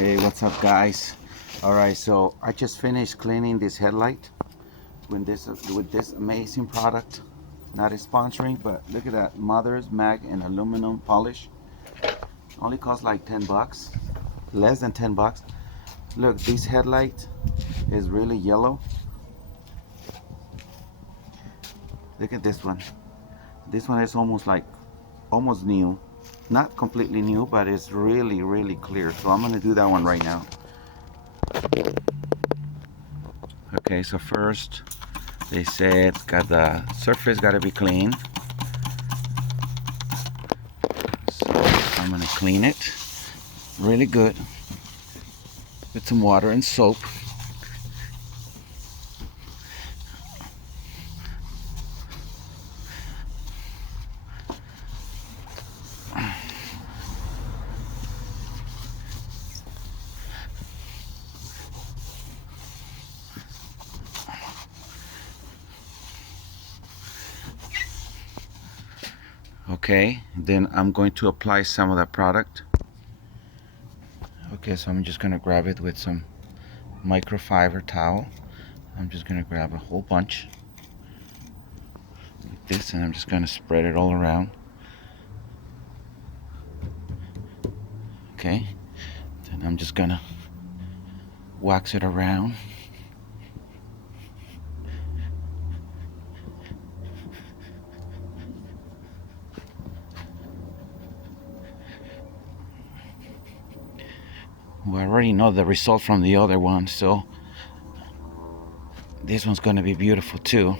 Hey, what's up, guys? All right, so I just finished cleaning this headlight with this amazing product. Not a sponsoring, but look at that Mother's Mag and aluminum polish. Only costs like 10 bucks, less than 10 bucks. Look, this headlight is really yellow. Look at this one. This one is almost new. Not completely new, but it's really clear. So I'm gonna do that one right now. Okay, so first they said got the surface got to be clean. So I'm gonna clean it really good with some water and soap. Okay, then I'm going to apply some of that product. Okay, so I'm just gonna grab it with some microfiber towel. I'm just gonna grab a whole bunch like this, and I'm just gonna spread it all around. Okay, then I'm just gonna wax it around. We already know the result from the other one, so this one's gonna be beautiful too.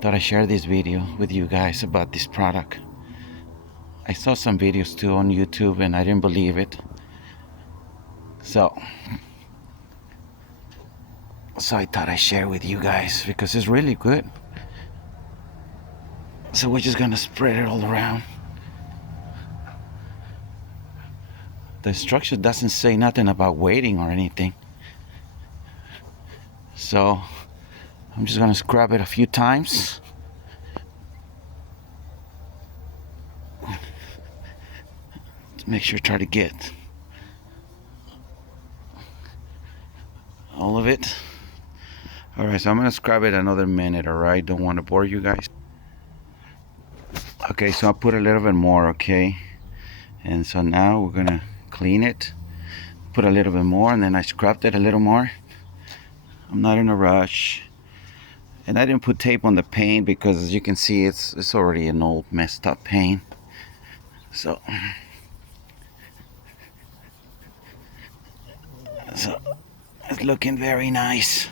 Thought I'd share this video with you guys about this product. I saw some videos too on YouTube and I didn't believe it. So I thought I'd share with you guys because it's really good. So we're just gonna spread it all around. The instruction doesn't say nothing about waiting or anything. So I'm just gonna scrub it a few times. To make sure, try to get all of it. Alright, so I'm gonna scrub it another minute, alright? Don't want to bore you guys. Okay, so I put a little bit more, okay? And so now we're gonna clean it. Put a little bit more, and then I scrubbed it a little more. I'm not in a rush. And I didn't put tape on the paint because, as you can see, it's already an old messed up paint. So it's looking very nice.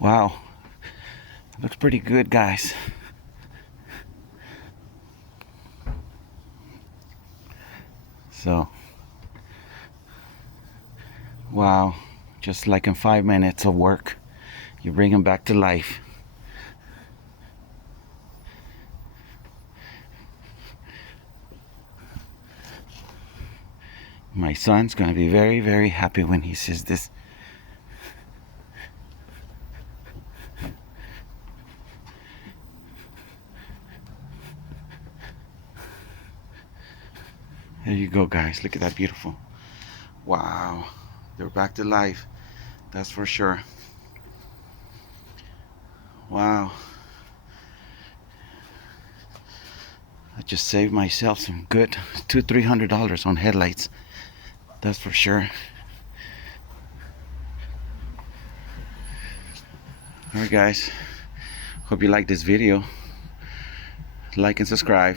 Wow, looks pretty good, guys. So, wow, just like in 5 minutes of work, you bring them back to life. My son's gonna be very happy when he sees this. There you go, guys. Look at that, beautiful. Wow, they're back to life. That's for sure. Wow. I just saved myself some good $200-300 on headlights. That's for sure. Alright, guys. Hope you like this video. Like and subscribe.